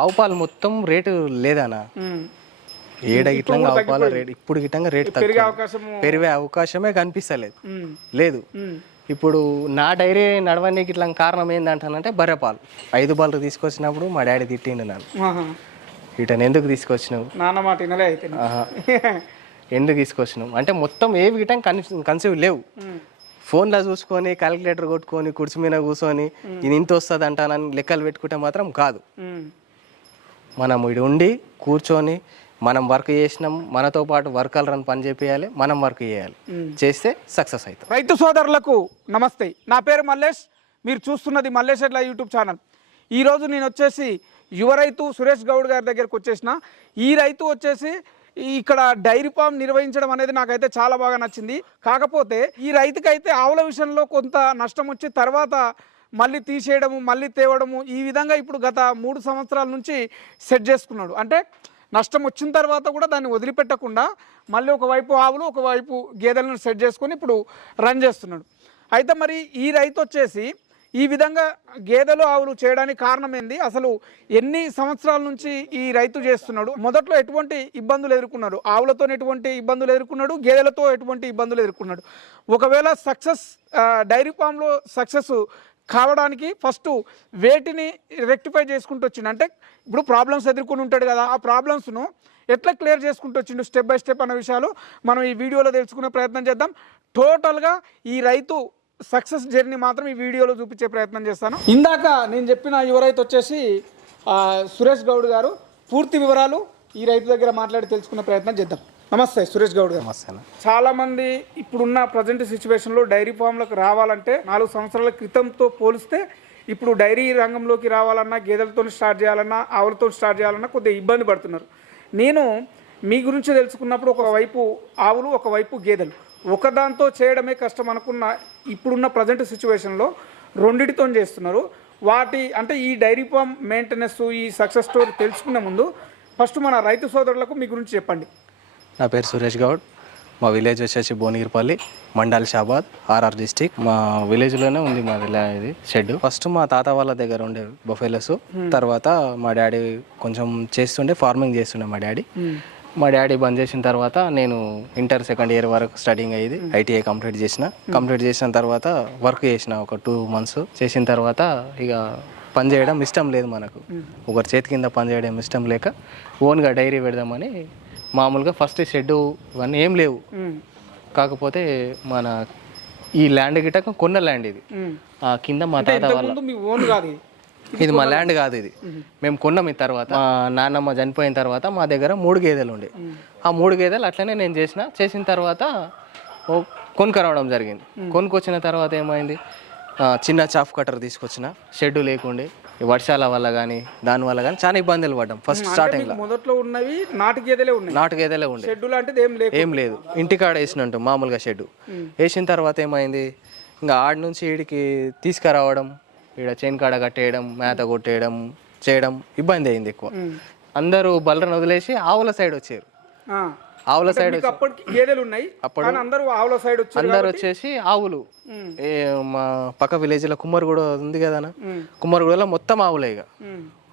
ఆవు పాలు మొత్తం రేటు లేదనా. ఏడ గిట్లంగా ఆవు పాల రేటు ఇప్పుడు గిట్టంగా రేటు పెరిగే పెరిగే అవకాశమే కనిపిస్తలేదు. లేదు. ఇప్పుడు నా డైరీ నడవడానికి ఇట్లా కారణం ఏంటంటానంటే బర్రె పాలు ఐదు పాలు తీసుకొచ్చినప్పుడు మా డాడీ తిట్టిండు నన్ను. వీటని ఎందుకు తీసుకొచ్చినావు నాన్న మాట. ఎందుకు తీసుకొచ్చినావు అంటే మొత్తం ఏవి గిట్టం కన్సీ కన్సీవ్ లేవు. ఫోన్లో చూసుకొని క్యాలిక్యులేటర్ కొట్టుకొని కుర్చీ మీద కూర్చొని ఇది ఇంత వస్తుంది అంటానని లెక్కలు పెట్టుకుంటే మాత్రం కాదు. మనం ఇటు ఉండి కూర్చొని మనం వర్క్ చేసినాం మనతో పాటు వర్కర్లను పని చేపియాలి మనం వర్క్ చేయాలి. చేస్తే సక్సెస్ అవుతాం. రైతు సోదరులకు నమస్తే. నా పేరు మల్లేష్. మీరు చూస్తున్నది మల్లేష్ ఎట్లా యూట్యూబ్ ఛానల్. ఈరోజు నేను వచ్చేసి యువ రైతు సురేష్ గౌడ్ గారి దగ్గరకు వచ్చేసిన. ఈ రైతు వచ్చేసి ఇక్కడ డైరీ ఫామ్ నిర్వహించడం అనేది నాకైతే చాలా బాగా నచ్చింది. కాకపోతే ఈ రైతుకైతే ఆవుల విషయంలో కొంత నష్టం వచ్చి తర్వాత మళ్ళీ తీసేయడము మళ్ళీ తేవడము ఈ విధంగా ఇప్పుడు గత మూడు సంవత్సరాల నుంచి సెట్ చేసుకున్నాడు. అంటే నష్టం వచ్చిన తర్వాత కూడా దాన్ని వదిలిపెట్టకుండా మళ్ళీ ఒకవైపు ఆవులు ఒకవైపు గేదెలను సెట్ చేసుకొని ఇప్పుడు రన్ చేస్తున్నాడు. అయితే మరి ఈ రైతు వచ్చేసి ఈ విధంగా గేదెలు ఆవులు చేయడానికి కారణం ఏంది? అసలు ఎన్ని సంవత్సరాల నుంచి ఈ రైతు చేస్తున్నాడు? మొదట్లో ఎటువంటి ఇబ్బందులు ఎదుర్కొన్నాడు? ఆవులతో ఎటువంటి ఇబ్బందులు ఎదుర్కొన్నాడు? గేదెలతో ఎటువంటి ఇబ్బందులు ఎదుర్కొన్నాడు? ఒకవేళ సక్సెస్ డైరీ ఫామ్లో సక్సెస్ కావడానికి ఫస్ట్ వేటిని రెక్టిఫై చేసుకుంటూ వచ్చిండు. అంటే ఇప్పుడు ప్రాబ్లమ్స్ ఎదుర్కొని ఉంటాడు కదా ఆ ప్రాబ్లమ్స్ను ఎట్లా క్లియర్ చేసుకుంటూ వచ్చిండు స్టెప్ బై స్టెప్ అన్న విషయాలు మనం ఈ వీడియోలో తెలుసుకునే ప్రయత్నం చేద్దాం. టోటల్గా ఈ రైతు సక్సెస్ జర్నీ మాత్రం ఈ వీడియోలో చూపించే ప్రయత్నం చేస్తాను. ఇందాక నేను చెప్పిన యువ రైతు వచ్చేసి సురేష్ గౌడ్ గారు పూర్తి వివరాలు ఈ రైతు దగ్గర మాట్లాడి తెలుసుకునే ప్రయత్నం చేద్దాం. నమస్తే సురేష్ గౌడ్ గారు. నమస్తేనా చాలా మంది ఇప్పుడున్న ప్రజెంట్ సిచ్యువేషన్లో డైరీ ఫామ్లకు రావాలంటే నాలుగు సంవత్సరాల క్రితంతో పోలిస్తే ఇప్పుడు డైరీ రంగంలోకి రావాలన్నా గేదెలతో స్టార్ట్ చేయాలన్నా ఆవులతో స్టార్ట్ చేయాలన్నా కొద్దిగా ఇబ్బంది పడుతున్నారు. నేను మీ గురించి తెలుసుకున్నప్పుడు ఒకవైపు ఆవులు ఒకవైపు గేదెలు. ఒకదాంతో చేయడమే కష్టం అనుకున్న ఇప్పుడున్న ప్రజెంట్ సిచ్యువేషన్లో రెండిటితో చేస్తున్నారు. వాటి అంటే ఈ డైరీ ఫామ్ మెయింటెనెన్స్ ఈ సక్సెస్ స్టోరీ తెలుసుకునే ముందు ఫస్ట్ మన రైతు సోదరులకు మీ గురించి చెప్పండి. నా పేరు సురేష్ గౌడ్. మా విలేజ్ వచ్చేసి భువనగిరిపల్లి మండల్ షాబాద్ ఆర్ఆర్ డిస్టిక్. మా విలేజ్లోనే ఉంది మా ఇది షెడ్ ఫస్ట్ మా తాత వాళ్ళ దగ్గర ఉండే బొఫెలస్. తర్వాత మా డాడీ కొంచెం చేస్తుండే ఫార్మింగ్ చేస్తుండే మా డాడీ. మా డాడీ బంద్ చేసిన తర్వాత నేను ఇంటర్ సెకండ్ ఇయర్ వరకు స్టడింగ్ అయ్యింది ఐటీఐ కంప్లీట్ చేసిన. కంప్లీట్ చేసిన తర్వాత వర్క్ చేసిన ఒక టూ మంత్స్. చేసిన తర్వాత ఇక పని చేయడం ఇష్టం లేదు మనకు. ఒకరి చేతి కింద పని చేయడం ఇష్టం లేక ఓన్గా డైరీ పెడదామని మామూలుగా ఫస్ట్ షెడ్ ఇవన్నీ ఏం లేవు. కాకపోతే మన ఈ ల్యాండ్ గిట్ట కొన్న ల్యాండ్ ఇది. ఆ కింద మా తాత వాళ్ళ ఇది మా ల్యాండ్ కాదు ఇది. మేము. కొన్నాం ఈ తర్వాత. మా నాన్నమ్మ చనిపోయిన తర్వాత మా దగ్గర మూడు గేదెలు ఉండే. ఆ మూడు గేదెలు అట్లనే నేను చేసిన. చేసిన తర్వాత ఓ కొనుక్కరావడం జరిగింది. కొనుక్కొచ్చిన తర్వాత ఏమైంది? చిన్న చాఫ్ కటర్ తీసుకొచ్చిన. షెడ్ లేకుండే. ఈ వర్షాల వల్ల కానీ దాని వల్ల కానీ చాలా ఇబ్బందులు పడ్డాం. ఫస్ట్ స్టార్టింగ్లో మొదట్లో ఉన్నవి నాటు గేదెలే ఉన్నాయి. నాటు గేదెలే ఉండే. షెడ్యూల్ లాంటిది ఏం లేదు ఏం లేదు. ఇంటికాడ వేసినట్టు మామూలుగా షెడ్ వేసిన తర్వాత ఏమైంది? ఇంకా ఆడ నుంచి ఈడికి తీసుకురావడం ఈడ చైన్ కాడ కట్టేయడం మేత కొట్టేయడం చేయడం ఇబ్బంది అయింది ఎక్కువ. అందరూ బలరను వదిలేసి ఆవుల సైడ్ వచ్చారు. ఆవుల సైడ్ అప్పటికి గేదెలు ఉన్నాయి. కానీ అందరూ ఆవుల సైడ్ అందరు వచ్చేసి ఆవులు. మా పక్క విలేజ్లో కుమ్మరిగూడ ఉంది కదా కుమ్మరిగూడలో మొత్తం ఆవులే ఇక.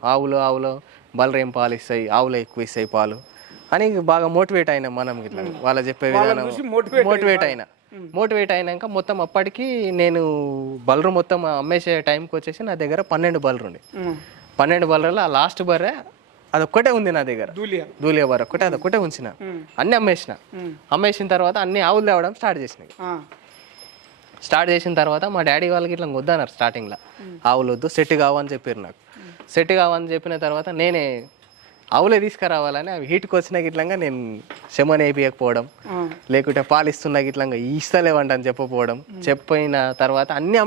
ఆవులు ఆవులు బలరేం పాలు ఇస్తాయి ఆవులు ఎక్కువ ఇస్తాయి పాలు. అని బాగా మోటివేట్ అయినా మనం ఇట్లా. వాళ్ళ చెప్పే విధానం మోటివేట్ అయినా మోటివేట్ అయినాక మొత్తం అప్పటికి నేను బలరు మొత్తం అమ్మేసే టైంకి వచ్చేసి నా దగ్గర పన్నెండు బలరు ఉండే. పన్నెండు బలర్లో ఆ లాస్ట్ బర్రె అదొక్కటే ఉంది నా దగ్గర. దూలియా. దూలియా బర్రె ఒక్కటే అదొక్కటే ఉంచిన. అన్నీ అమ్మేసిన. అమ్మేసిన తర్వాత అన్ని ఆవులు తేవడం స్టార్ట్ చేసినాయి. స్టార్ట్ చేసిన తర్వాత మా డాడీ వాళ్ళకి ఇట్లా వద్దన్నారు స్టార్టింగ్లో ఆవులు వద్దు సెట్ కావని చెప్పారు నాకు. సెట్ కావని చెప్పిన తర్వాత నేనే ఆవులే తీసుకురావాలని అవి హీట్కి వచ్చిన గిట్లంగా నేను శమని వేయకపోవడం. లేకుంటే పాలు ఇస్తున్నా గిట్లంగా ఇస్తలేవంట అని చెప్పకపోవడం చెప్పిన తర్వాత అన్ని.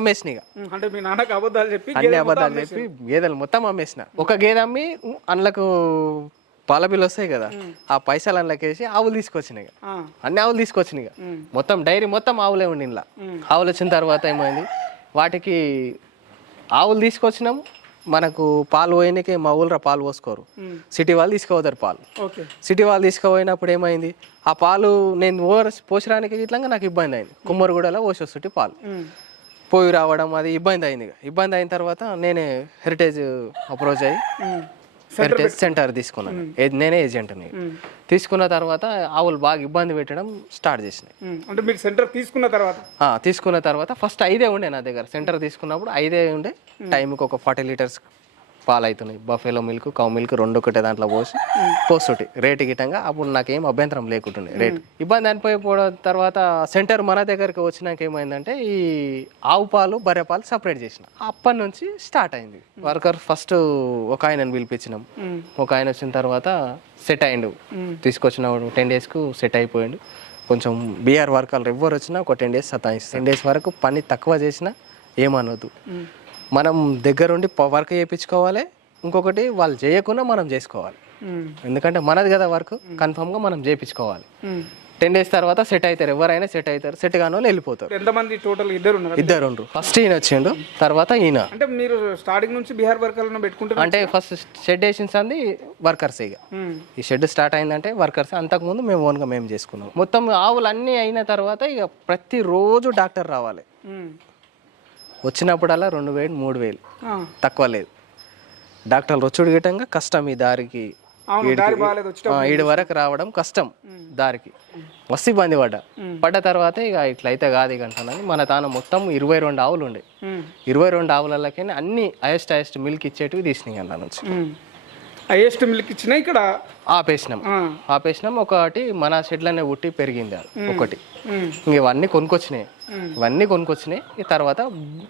మ్మ్. అంటే మీ నాన్నకి అబద్ధాలు చెప్పి అన్ని అబద్ధాలు చెప్పి గేదెలు మొత్తం అమ్మేసిన ఒక గేదె అమ్మి అందులోకి పాల బిల్లు వస్తాయి కదా ఆ పైసలు అందులోకేసి ఆవులు తీసుకొచ్చినాయి. అన్ని ఆవులు తీసుకొచ్చినాయి. మొత్తం డైరీ మొత్తం ఆవులే ఉండి ఇంట్లో. ఆవులు వచ్చిన తర్వాత ఏమైంది వాటికి ఆవులు తీసుకొచ్చినాం మనకు పాలు పోయినకి మా ఊళ్ళో పాలు పోసుకోరు. మ్మ్. సిటీ వాళ్ళు తీసుకుపోతారు పాలు. సిటీ వాళ్ళు తీసుకుపోయినప్పుడు ఏమైంది? ఆ పాలు నేను ఓవర్ పోసడానికి ఇట్లా నాకు ఇబ్బంది అయింది. కుమ్మరిగూడలో పోసి వస్తుంటే పాలు. మ్మ్. పోయి రావడం అది ఇబ్బంది అయింది. ఇబ్బంది అయిన తర్వాత నేనే హెరిటేజ్ అప్రోచ్ అయ్యి సెంటర్ తీసుకున్నాను. నేనే ఏజెంట్ని తీసుకున్న తర్వాత ఆవులు బాగా ఇబ్బంది పెట్టడం స్టార్ట్ చేసినాయి. అంటే మీరు సెంటర్ తీసుకున్న తర్వాత? తీసుకున్న తర్వాత ఫస్ట్ ఐదే ఉండే నా దగ్గర. సెంటర్ తీసుకున్నప్పుడు ఐదే ఉండే టైంకి ఒక ఫార్టీ లీటర్స్ పాలు అవుతున్నాయి బఫేలో మిల్క్ కౌ మిల్క్ రెండు ఒకటే దాంట్లో పోసి పోస్తుంటే రేటు గిట్టంగా అప్పుడు నాకేం అభ్యంతరం లేకుంటుండే. రేట్ ఇబ్బంది అనిపోయిపోవడం తర్వాత సెంటర్ మన దగ్గరికి వచ్చినాక ఏమైందంటే ఈ ఆవు పాలు బర్రె పాలు సపరేట్ చేసిన. అప్పటి నుంచి స్టార్ట్ అయింది. వర్కర్ ఫస్ట్ ఒక ఆయనను పిలిపించినాం. ఒక ఆయన వచ్చిన తర్వాత సెట్ అయిండు. తీసుకొచ్చిన టెన్ డేస్కు సెట్ అయిపోయిండు. కొంచెం బీఆర్ వర్కర్లు ఎవ్వరు వచ్చినా ఒక టెన్ డేస్ సతాయిస్తుంది టెన్ డేస్ వరకు పని తక్కువ చేసినా ఏమనొద్దు. మనం దగ్గరుండి వర్క్ చేయించుకోవాలి. ఇంకొకటి వాళ్ళు చేయకుండా మనం చేసుకోవాలి. ఎందుకంటే మనది కదా వర్క్ కన్ఫామ్గా మనం చేయించుకోవాలి. టెన్ డేస్ తర్వాత సెట్ అవుతారు ఎవరైనా సెట్ అవుతారు సెట్ కాని వాళ్ళు వెళ్ళిపోతారు. ఎంతమంది టోటల్ ఇద్దరు ఉన్నారు ఇద్దరు ఉండ్రు. ఫస్ట్ ఈయన వచ్చిండు తర్వాత ఈయన. అంటే మీరు స్టార్టింగ్ నుంచి బీహార్ వర్కర్లను పెట్టుకుంటారు అంటే ఫస్ట్ షెడ్ వేసింది అంది వర్కర్స్ ఇక ఈ షెడ్ స్టార్ట్ అయిందంటే వర్కర్స్. అంతకుముందు మేము ఓన్గా మేము చేసుకున్నాం. మొత్తం ఆవులు అన్నీ అయిన తర్వాత ఇక ప్రతిరోజు డాక్టర్ రావాలి. వచ్చినప్పుడల్లా రెండు వేలు మూడు వేలు. తక్కువ లేదు. డాక్టర్లు వచ్చుడు గిట్టంగా కష్టం ఈ దారికి. ఈడి వరకు రావడం కష్టం దారికి. మస్తు ఇబ్బంది పడ్డా. పడ్డ తర్వాత ఇక ఇట్లా అయితే కాదు ఇక అంటానని మన తాను మొత్తం ఇరవై రెండు ఆవులు ఉండే ఇరవై రెండు ఆవులకి అన్ని హైయెస్ట్ హైయెస్ట్ మిల్క్ ఇచ్చేటివి తీసినాయి అందులో నుంచి. హైయెస్ట్ మిల్క్ ఇచ్చిన ఇక్కడ ఆపేసినాం. ఆపేసినాం. ఒకటి మన షెడ్లోనే పుట్టి పెరిగింది అది. ఒకటి. ఇవన్నీ కొనుక్కొచ్చినాయి. ఇవన్నీ కొనుక్కొచ్చినాయి. ఈ తర్వాత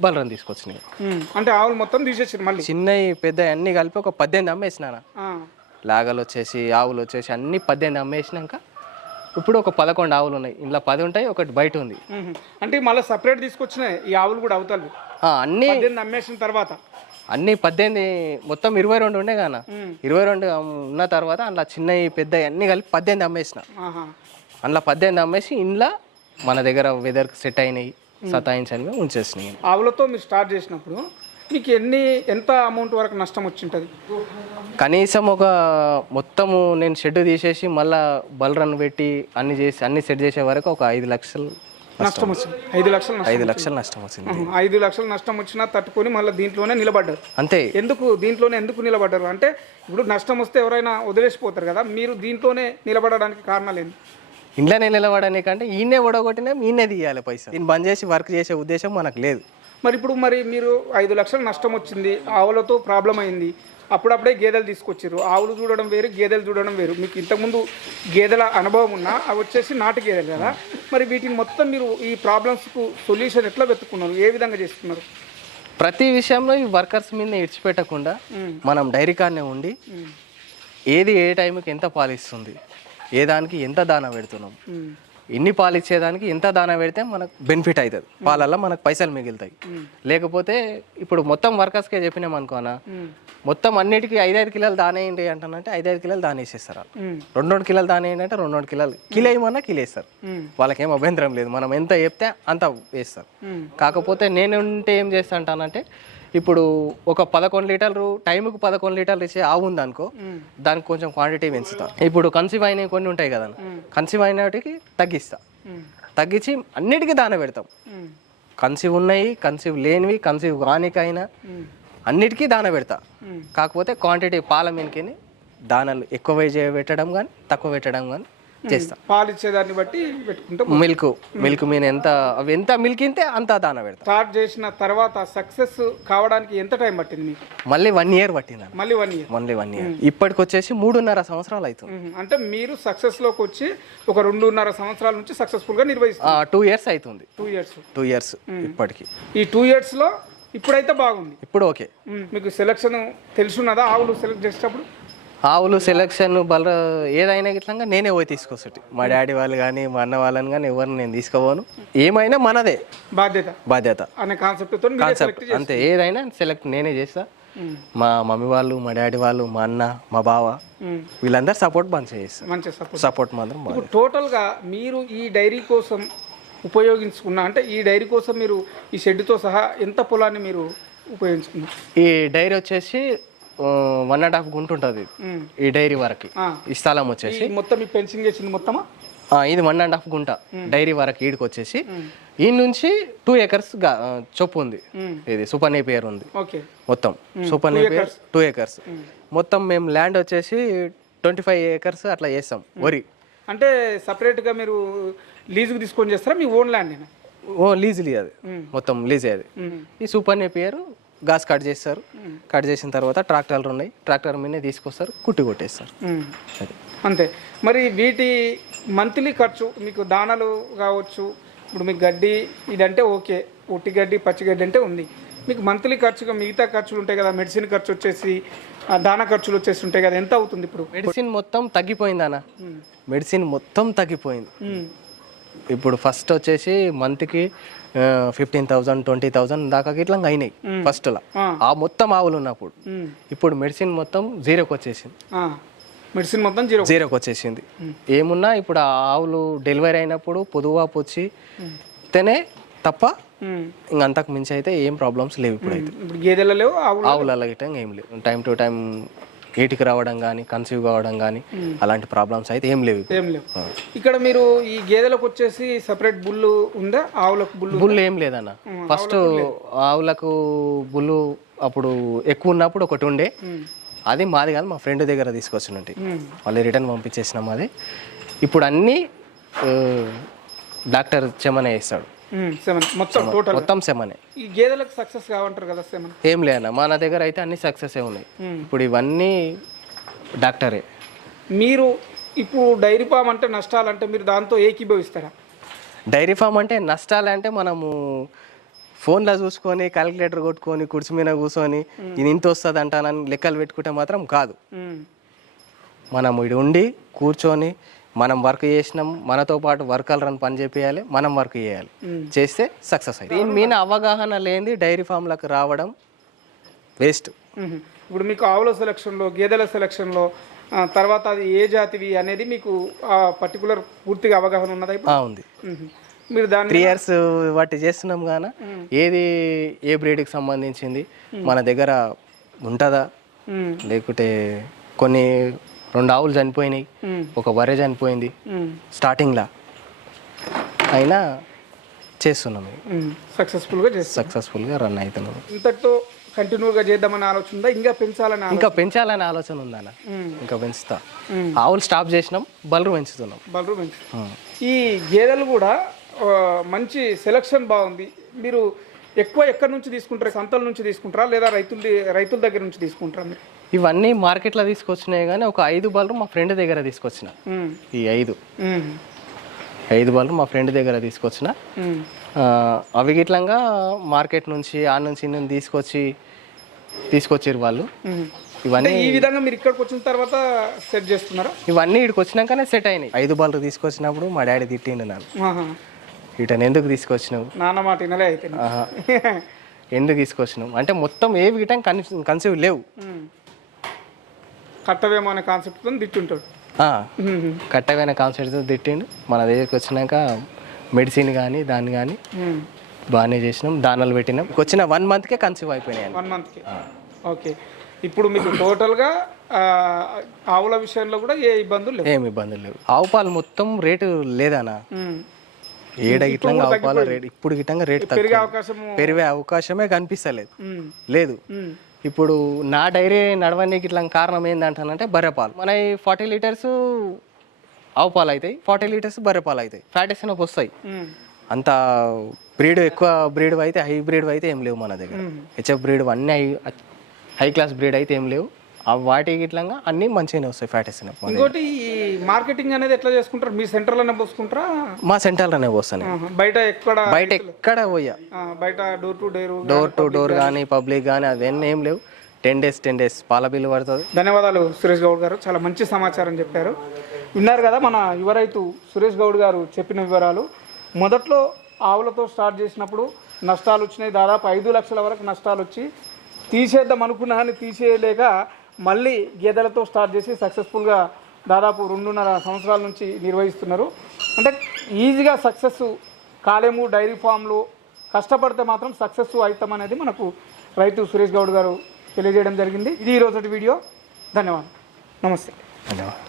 బలరం తీసుకొచ్చినాయి. అంటే ఆవులు మొత్తం తీసేసారు మళ్ళీ? చిన్నవి పెద్ద అన్ని కలిపి ఒక పద్దెనిమిది అమ్మేసినానా ఆ, లాగలు వచ్చేసి ఆవులు వచ్చేసి అన్ని పద్దెనిమిది అమ్మేసినాక ఇప్పుడు ఒక పదకొండు ఆవులు ఉన్నాయి. ఇంట్లో పది ఉంటాయి ఒకటి బయట ఉంది. అంటే మళ్ళీ సపరేట్ తీసుకొచ్చినాయి. ఈ ఆవులు కూడా అవుతారు ఆ, అన్ని అమ్మేసిన తర్వాత. అన్ని పద్దెనిమిది మొత్తం ఇరవై రెండు ఉండే కాన. ఇరవై రెండు ఉన్న తర్వాత అందులో చిన్నవి పెద్ద అన్ని కలిపి పద్దెనిమిది అమ్మేసిన. అందులో పద్దెనిమిది అమ్మేసి ఇంట్లో మన దగ్గర వెదర్కి సెట్ అయినాయి సతాయించని ఉంచేసినాయి. ఆవులతో మీరు స్టార్ట్ చేసినప్పుడు మీకు ఎన్ని ఎంత అమౌంట్ వరకు నష్టం వచ్చింటుంది? కనీసం ఒక మొత్తము నేను షెడ్ తీసేసి మళ్ళా బలరన్ పెట్టి అన్ని చేసి అన్ని సెట్ చేసే వరకు ఒక ఐదు లక్షలు నష్టం వచ్చింది. ఐదు లక్షలు నష్టం ఐదు లక్షలు నష్టం వచ్చింది. ఐదు లక్షలు నష్టం వచ్చినా తట్టుకొని మళ్ళీ దీంట్లోనే నిలబడ్డారు. అంతే. ఎందుకు దీంట్లోనే ఎందుకు నిలబడ్డారు? అంటే ఇప్పుడు నష్టం వస్తే ఎవరైనా వదిలేసిపోతారు కదా మీరు దీంట్లోనే నిలబడడానికి కారణాలు ఏంటి ఇంట్లోనే నిలబడడానికంటే ఈయనే ఒడగొట్టినా ఈయనే తీయాలి పైసలు. దీన్ని బంద్ చేసి వర్క్ చేసే ఉద్దేశం మనకు లేదు. మరి ఇప్పుడు మరి మీరు ఐదు లక్షలు నష్టం వచ్చింది ఆవులతో ప్రాబ్లం అయింది అప్పుడప్పుడే గేదెలు తీసుకొచ్చారు ఆవులు చూడడం వేరు గేదెలు చూడడం వేరు. మీకు ఇంతకుముందు గేదెల అనుభవం ఉన్నా అవి వచ్చేసి నాటు గేదెలు కదా. మరి వీటిని మొత్తం మీరు ఈ ప్రాబ్లమ్స్కు సొల్యూషన్ ఎట్లా వెతుక్కున్నారు? ఏ విధంగా చేస్తున్నారు? ప్రతి విషయంలో ఈ వర్కర్స్ మీద ఇడిచిపెట్టకుండా మనం డైరీ కాడనే ఉండి ఏది ఏ టైంకి ఎంత పాలిస్తుంది? ఏ దానికి ఎంత దానా పెడుతున్నాం? ఎన్ని పాలు ఇచ్చేదానికి ఎంత దానా పెడితే మనకు బెనిఫిట్ అవుతుంది. పాలల్లో మనకు పైసలు మిగులుతాయి. లేకపోతే ఇప్పుడు మొత్తం వర్కర్స్కే చెప్పినాం అనుకోనా. మొత్తం అన్నిటికీ ఐదైదు కిలోలు దానేయండి అంటానంటే ఐదైదు కిలోలు దానేసేస్తారు వాళ్ళు. రెండు రెండు కిలోలు దానేయండి అంటే రెండు రెండు కిలోలు కిలో ఏమన్నా కిలో వేస్తారు. వాళ్ళకేం అభ్యంతరం లేదు. మనం ఎంత చెప్తే అంత వేస్తారు. కాకపోతే నేను ఉంటే ఏం చేస్తా అంటానంటే ఇప్పుడు ఒక పదకొండు లీటర్లు టైంకి పదకొండు లీటర్లు ఇచ్చే ఆవు ఉంది అనుకో. దానికి కొంచెం క్వాంటిటీ పెంచుతా ఇప్పుడు కన్సీవ్ అయినవి కొన్ని ఉంటాయి కదా కన్సీవ్ అయినటికి తగ్గిస్తా. తగ్గించి అన్నిటికీ దాన పెడతాం. కన్సీవ్ ఉన్నాయి కన్సీవ్ లేనివి కన్సీవ్ కానికైనా. అన్నిటికీ దాన పెడతా. కాకపోతే క్వాంటిటీ పాల మీదకి దానాలు ఎక్కువ పెట్టడం కానీ తక్కువ పెట్టడం కానీ చేస్తా. పాలు ఇచ్చేదాన్ని బట్టి పెట్టుకుంటే మిల్క్ మిల్క్ మీద ఎంత అవి ఎంత మిల్క్ ఇంతే అంత దాన పెడతా. స్టార్ట్ చేసిన తర్వాత సక్సెస్ కావడానికి ఎంత టైం పట్టింది మీకు? మళ్ళీ వన్ ఇయర్ పట్టింది మళ్ళీ వన్ ఇయర్. మళ్ళీ వన్ ఇయర్. ఇప్పటికి వచ్చేసి మూడున్నర సంవత్సరాలు అవుతుంది. అంటే మీరు సక్సెస్లోకి వచ్చి ఒక రెండున్నర సంవత్సరాల నుంచి సక్సెస్ఫుల్గా నిర్వహిస్తారు టూ ఇయర్స్ అవుతుంది. Two years. టూ ఇయర్స్ ఇప్పటికి. ఈ టూ ఇయర్స్లో ఇప్పుడైతే బాగుంది. ఇప్పుడు ఓకే. మీకు సెలక్షన్ తెలుసున్నదా? ఆవులు సెలెక్ట్ చేసేటప్పుడు? ఆవులు సెలక్షన్ బల ఏదైనా ఇట్లా నేనే పోయి తీసుకొచ్చి మా డాడీ వాళ్ళు కానీ మా అన్న వాళ్ళని కానీ ఎవరిని నేను తీసుకోపోను. ఏమైనా మనదే. బాధ్యత. బాధ్యత. అనే కాన్సెప్ట్ కాన్సెప్ట్ అంతే. ఏదైనా సెలెక్ట్ నేనే చేస్తా. మా మమ్మీ వాళ్ళు మా డాడీ వాళ్ళు మా అన్న మా బావ వీళ్ళందరూ సపోర్ట్ బంద్ చేస్తారు మంచి సపోర్ట్ సపోర్ట్ మాత్రం ఇప్పుడు టోటల్గా మీరు ఈ డైరీ కోసం ఉపయోగించుకున్న అంటే ఈ డైరీ కోసం మీరు ఈ షెడ్తో సహా ఎంత పొలాన్ని మీరు ఉపయోగించుకున్నారు? ఈ డైరీ వచ్చేసి వన్ అండ్ హాఫ్ గుంట ఉంటుంది. ఈ డైరీ వరకు. ఈ స్థలం వచ్చేసి. మొత్తం ఈ పెన్సింగ్ చేసింది మొత్తమా? ఆ, ఇది వన్ అండ్ హాఫ్ గుంట. డైరీ వరకు ఈడికి వచ్చేసి. ఈ నుంచి టూ ఏకర్స్ చొప్పు ఉంది. ఇది సూపర్ నేపియర్ ఉంది. మొత్తం. సూపర్ నేపియర్ టూ ఏకర్స్ మొత్తం మేము ల్యాండ్ వచ్చేసి ట్వంటీ ఫైవ్ ఏకర్స్ అట్లా చేస్తాం వరి. అంటే సపరేట్గా మీరు లీజుకు తీసుకొని చేస్తారా? మీ ఓన్ ల్యాండ్ ఓ లీజ్లీ అది. మొత్తం లీజే అది. ఈ సూపర్ నేపియర్ గాస్ కట్ చేస్తారు. కట్ చేసిన తర్వాత ట్రాక్టర్లు ఉన్నాయి. ట్రాక్టర్ మీదనే తీసుకొస్తారు కుట్టి కొట్టేస్తారు. అది. అంతే. మరి వీటి మంత్లీ ఖర్చు మీకు దానాలు కావచ్చు ఇప్పుడు మీకు గడ్డి ఇదంటే ఓకే ఒట్టి గడ్డి పచ్చి గడ్డి అంటే ఉంది. మీకు మంత్లీ ఖర్చుగా మిగతా ఖర్చులు ఉంటాయి కదా మెడిసిన్ ఖర్చు వచ్చేసి దానా ఖర్చులు వచ్చేసి ఉంటాయి కదా ఎంత అవుతుంది ఇప్పుడు? మెడిసిన్ మొత్తం తగ్గిపోయింది అన్న. మెడిసిన్ మొత్తం తగ్గిపోయింది. ఇప్పుడు ఫస్ట్ వచ్చేసి మంత్కి ఫిఫ్టీన్ థౌసండ్ ట్వంటీ థౌసండ్ దాకా ఇట్లా అయినాయి. ఫస్ట్లో ఆ. మొత్తం ఆవులు ఉన్నప్పుడు. ఇప్పుడు మెడిసిన్ మొత్తం జీరోకి వచ్చేసింది. మెడిసిన్ మొత్తం జీరో జీరోకి వచ్చేసింది. ఏమున్నా ఇప్పుడు ఆ ఆవులు డెలివరీ అయినప్పుడు పొదువాపు వచ్చి తేనే తప్ప. ఇంక అంతకు మించి అయితే ఏం ప్రాబ్లమ్స్ లేవు ఇప్పుడు గేదెల లేవు ఆవులు ఆవుల గిట్ట ఏం లేవు. టైం టు టైం ఏటికి రావడం కానీ కన్సీవ్ కావడం కానీ అలాంటి ప్రాబ్లమ్స్ అయితే ఏం లేవు ఏం లేవు. ఇక్కడ మీరు ఈ గేదెలకు వచ్చేసి సపరేట్ బుల్లు ఉందా? ఆవులకు బుల్లు బుల్ ఏం లేదన్న. ఫస్ట్ ఆవులకు బుల్లు అప్పుడు ఎక్కువ ఉన్నప్పుడు ఒకటి ఉండే. అది మాది కాదు మా ఫ్రెండ్ దగ్గర తీసుకొచ్చినట్టు. మళ్ళీ రిటర్న్ పంపించేసినాం అది ఇప్పుడు అన్నీ డాక్టర్ చెమనే ఇస్తాడు ఉమ్. సెవెన్. మొత్తం టోటల్ మొత్తం సెమనే ఈ గేదెలకు సక్సెస్ కావంటారు కదా ఏం లేదన్న మన దగ్గర అయితే అన్ని సక్సెస్ ఉన్నాయి. ఇప్పుడు ఇవన్నీ డాక్టరే. మీరు ఇప్పుడు డైరీ ఫామ్ అంటే నష్టాలు అంటే మీరు దాంతో ఏకీభవిస్తారా? డైరీ ఫామ్ అంటే నష్టాలు అంటే మనము ఫోన్లో చూసుకొని క్యాలిక్యులేటర్ కొట్టుకొని కుర్చీ మీద కూర్చొని ఇది ఇంత వస్తుంది అంటానని లెక్కలు పెట్టుకుంటే మాత్రం కాదు. మనం ఇటు ఉండి కూర్చొని మనం వర్క్ చేసినాం మనతో పాటు వర్కర్లను పని చేపియాలి మనం వర్క్ చేయాలి. చేస్తే సక్సెస్ అయ్యి. దీని మీద అవగాహన లేనిది డైరీ ఫామ్లకు రావడం వేస్ట్. ఇప్పుడు మీకు ఆవుల సెలక్షన్లో గేదెల సెలక్షన్లో తర్వాత అది ఏ జాతివి అనేది మీకు ఆ పర్టికులర్ పూర్తిగా అవగాహన ఉన్నదా ఉంది. మీరు దాన్ని త్రీ ఇయర్స్ వాటి చేస్తున్నాం గాన. ఏది ఏ బ్రీడ్కి సంబంధించింది? మన దగ్గర ఉంటుందా. లేకుంటే కొన్ని రెండు ఆవులు చనిపోయినాయి. ఒక బర్రె చనిపోయింది. స్టార్టింగ్లో. అయినా చేస్తున్నాం ఉమ్. సక్సెస్ఫుల్గా సక్సెస్ఫుల్గా రన్ అవుతున్నాం. ఇంతటితో కంటిన్యూగా చేద్దామని ఆలోచన ఉందా ఇంకా పెంచాలని ఇంకా పెంచాలనే ఆలోచన ఉందన్న ఉమ్. ఇంకా పెంచుతా. ఆవులు స్టాప్ చేసినాం బలరు పెంచుతున్నాం. బలరు పెంచు. ఈ గేదెలు కూడా మంచి సెలక్షన్ బాగుంది. మీరు ఎక్కువ ఎక్కడి నుంచి తీసుకుంటారు? సంతల నుంచి తీసుకుంటారా? లేదా రైతుల రైతుల దగ్గర నుంచి తీసుకుంటారా మీరు? ఇవన్నీ మార్కెట్లో తీసుకొచ్చినాయి కానీ ఒక ఐదు బలరు మా ఫ్రెండ్ దగ్గర తీసుకొచ్చిన. ఈ ఐదు. ఐదు బలరు మా ఫ్రెండ్ దగ్గర తీసుకొచ్చిన అవి గిట్లంగా మార్కెట్ నుంచి ఆ నుంచి తీసుకొచ్చి తీసుకొచ్చారు వాళ్ళు. ఇవన్నీ ఈ విధంగా మీరు ఇక్కడికి వచ్చిన తర్వాత సెట్ చేస్తున్నారా ఇవన్నీ ఇక్కడికి వచ్చినాకనే సెట్ అయినాయి ఐదు బాల్ తీసుకొచ్చినప్పుడు మా డాడీ తిట్టిండు నన్ను ఆహా. వీటని ఎందుకు తీసుకొచ్చినావు నాన్న మాట వినలే అయితే ఆహా. ఎందుకు తీసుకొచ్చినావు అంటే మొత్తం ఏవి గిటం కన్ కన్సీవ్ లేవు. కట్టవేమో అనే కాన్సెప్ట్తో తిట్టుంటాడు. కట్టమైన కాన్సెప్ట్తో తిట్టిండు. మన దగ్గరికి వచ్చినాక మెడిసిన్ కానీ దాన్ని కానీ. బాగానే చేసినాం దానాలు పెట్టినాం. వచ్చిన వన్ మంత్కే కన్సీవ్ అయిపోయినాయి వన్ మంత్కి ఓకే ఇప్పుడు మీకు టోటల్గా ఆవుల విషయంలో కూడా ఏ ఇబ్బందులు లేవు. ఏమి ఇబ్బందులు లేవు. ఆవు పాలు మొత్తం రేటు లేదనా. ఏడ గిట్లంగా ఆవు పాల రేటు ఇప్పుడు గిట్టంగా రేటు పెరిగే అవకాశము పెరిగే అవకాశమే కనిపిస్తలేదు. లేదు. ఇప్పుడు నా డైరీ నడవడానికి ఇట్లా కారణం ఏంటంటానంటే బర్రె పాలు. మన ఫార్టీ లీటర్స్ ఆవు పాలు అవుతాయి ఫార్టీ లీటర్స్ బర్రె పాలు అవుతాయి ఫ్యాట్ ఎస్ఎన్ఎఫ్ వస్తాయి. అంత బ్రీడ్ ఎక్కువ బ్రీడ్ అయితే హై బ్రీడ్ అయితే ఏం లేవు మన దగ్గర. హెచ్ఎఫ్ బ్రీడ్ అన్నీ హై హై క్లాస్ బ్రీడ్ అయితే ఏం లేవు. ఆ వాటి గిట్లంగా అన్నీ మంచిగానే వస్తాయి ఫ్యాట్ ఎస్ఎన్ఎఫ్ ఇంకోటి ఈ మార్కెటింగ్ అనేది ఎట్లా చేసుకుంటారు? మీ సెంటర్లోనే పోసుకుంటారా? మా సెంటర్లోనే పోస్తాను. బయట ఎక్కడ బయట ఎక్కడ పోయా? బయట door to door door to door కానీ? పబ్లిక్ కానీ అవన్నీ ఏం లేవు. టెన్ డేస్ టెన్ డేస్ పాల బిల్లు పడుతుంది. ధన్యవాదాలు సురేష్ గౌడ్ గారు. చాలా మంచి సమాచారం చెప్పారు. విన్నారు కదా మన యువ రైతు సురేష్ గౌడ్ గారు చెప్పిన వివరాలు. మొదట్లో ఆవులతో స్టార్ట్ చేసినప్పుడు నష్టాలు వచ్చినాయి. దాదాపు ఐదు లక్షల వరకు నష్టాలు వచ్చి తీసేద్దాం అనుకున్నా కానీ తీసేయలేక మళ్ళీ గేదెలతో స్టార్ట్ చేసి సక్సెస్ఫుల్గా దాదాపు రెండున్నర సంవత్సరాల నుంచి నిర్వహిస్తున్నారు. అంటే ఈజీగా సక్సెస్ కాలేము డైరీ ఫామ్లు కష్టపడితే మాత్రం సక్సెస్ అవుతాం అనేది మనకు రైతు సురేష్ గౌడ్ గారు తెలియజేయడం జరిగింది. ఇది ఈ రోజు వీడియో. ధన్యవాదాలు. నమస్తే. ధన్యవాదాలు.